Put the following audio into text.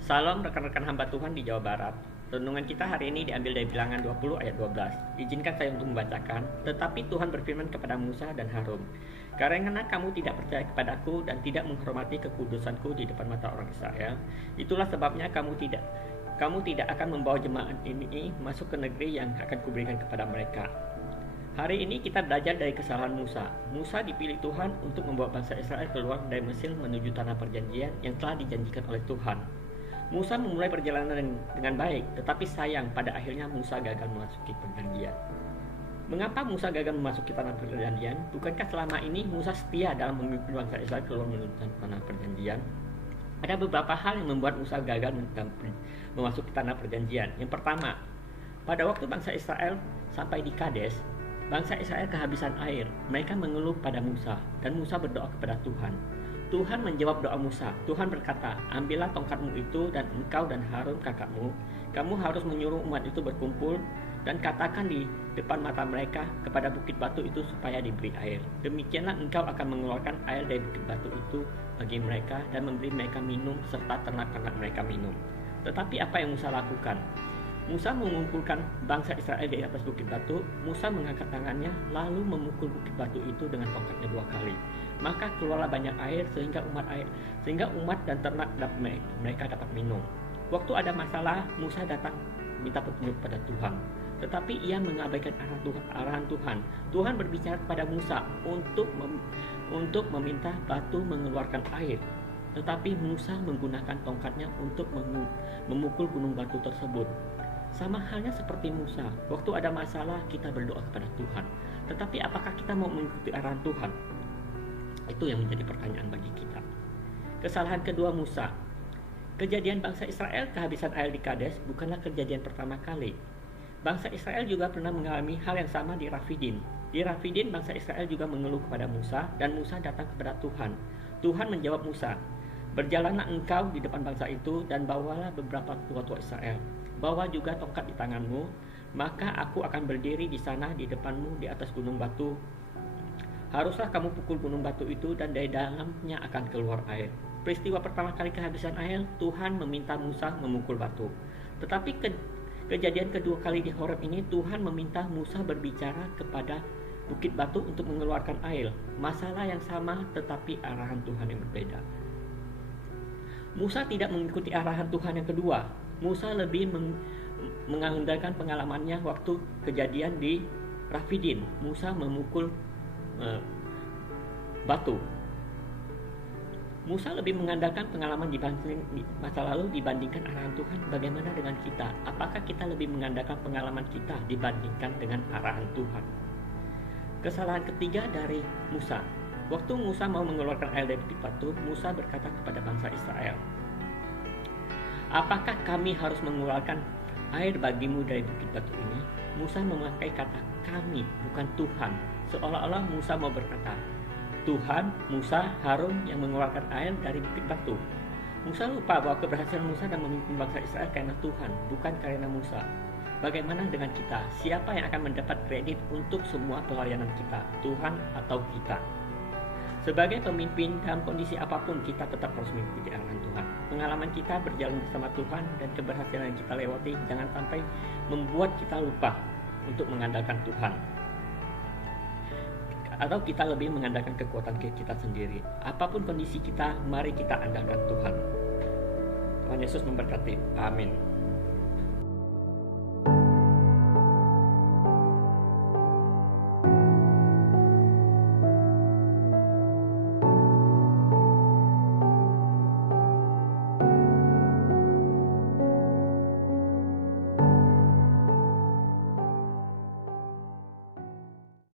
Salam rekan-rekan hamba Tuhan di Jawa Barat. Renungan kita hari ini diambil dari Bilangan 20 ayat 12. Izinkan saya untuk membacakan. Tetapi Tuhan berfirman kepada Musa dan Harun, "Karena kamu tidak percaya kepadaku dan tidak menghormati kekudusanku di depan mata orang Israel, itulah sebabnya kamu tidak akan membawa jemaat ini masuk ke negeri yang akan kuberikan kepada mereka." Hari ini kita belajar dari kesalahan Musa. Musa dipilih Tuhan untuk membawa bangsa Israel keluar dari Mesir menuju tanah perjanjian yang telah dijanjikan oleh Tuhan. Musa memulai perjalanan dengan baik, tetapi sayang pada akhirnya Musa gagal memasuki perjanjian. Mengapa Musa gagal memasuki tanah perjanjian? Bukankah selama ini Musa setia dalam memimpin bangsa Israel keluar menuju tanah perjanjian? Ada beberapa hal yang membuat Musa gagal memasuki tanah perjanjian. Yang pertama, pada waktu bangsa Israel sampai di Kades, bangsa Israel kehabisan air. Mereka mengeluh pada Musa, dan Musa berdoa kepada Tuhan. Tuhan menjawab doa Musa. Tuhan berkata, "Ambillah tongkatmu itu dan engkau dan Harun kakakmu, kamu harus menyuruh umat itu berkumpul dan katakan di depan mata mereka kepada bukit batu itu supaya diberi air. Demikianlah engkau akan mengeluarkan air dari bukit batu itu bagi mereka dan memberi mereka minum serta ternak-ternak mereka minum." Tetapi apa yang Musa lakukan? Musa mengumpulkan bangsa Israel di atas bukit batu. Musa mengangkat tangannya lalu memukul bukit batu itu dengan tongkatnya 2 kali. Maka keluarlah banyak air sehingga umat dan ternak mereka dapat minum. Waktu ada masalah, Musa datang minta petunjuk pada Tuhan, tetapi ia mengabaikan arahan Tuhan. Tuhan berbicara kepada Musa untuk meminta batu mengeluarkan air, tetapi Musa menggunakan tongkatnya untuk memukul gunung batu tersebut. Sama halnya seperti Musa, waktu ada masalah kita berdoa kepada Tuhan, tetapi apakah kita mau mengikuti arahan Tuhan? Itu yang menjadi pertanyaan bagi kita. Kesalahan kedua Musa. Kejadian bangsa Israel kehabisan air di Kades bukanlah kejadian pertama kali. Bangsa Israel juga pernah mengalami hal yang sama di Rafidim. Di Rafidim bangsa Israel juga mengeluh kepada Musa, dan Musa datang kepada Tuhan. Tuhan menjawab Musa, "Berjalanlah engkau di depan bangsa itu dan bawalah beberapa tua-tua Israel. Bawa juga tongkat di tanganmu, maka aku akan berdiri di sana di depanmu di atas gunung batu. Haruslah kamu pukul gunung batu itu dan dari dalamnya akan keluar air." Peristiwa pertama kali kehabisan air, Tuhan meminta Musa memukul batu. Tetapi kejadian kedua kali di Horeb ini, Tuhan meminta Musa berbicara kepada bukit batu untuk mengeluarkan air. Masalah yang sama tetapi arahan Tuhan yang berbeda. Musa tidak mengikuti arahan Tuhan yang kedua. Musa lebih mengandalkan pengalamannya waktu kejadian di Rafidim. Musa memukul batu. Musa lebih mengandalkan pengalaman di masa lalu dibandingkan arahan Tuhan. Bagaimana dengan kita? Apakah kita lebih mengandalkan pengalaman kita dibandingkan dengan arahan Tuhan? Kesalahan ketiga dari Musa. Waktu Musa mau mengeluarkan air dari bukit batu, Musa berkata kepada bangsa Israel, "Apakah kami harus mengeluarkan air bagimu dari bukit batu ini?" Musa memakai kata kami, bukan Tuhan. Seolah-olah Musa mau berkata, Tuhan, Musa, Harun yang mengeluarkan air dari bukit batu. Musa lupa bahwa keberhasilan Musa dan memimpin bangsa Israel karena Tuhan, bukan karena Musa. Bagaimana dengan kita? Siapa yang akan mendapat kredit untuk semua pelayanan kita? Tuhan atau kita? Sebagai pemimpin dalam kondisi apapun, kita tetap harus mengikuti arahan Tuhan. Pengalaman kita berjalan bersama Tuhan dan keberhasilan yang kita lewati jangan sampai membuat kita lupa untuk mengandalkan Tuhan. Atau kita lebih mengandalkan kekuatan kita sendiri. Apapun kondisi kita, mari kita andalkan Tuhan. Tuhan Yesus memberkati. Amin.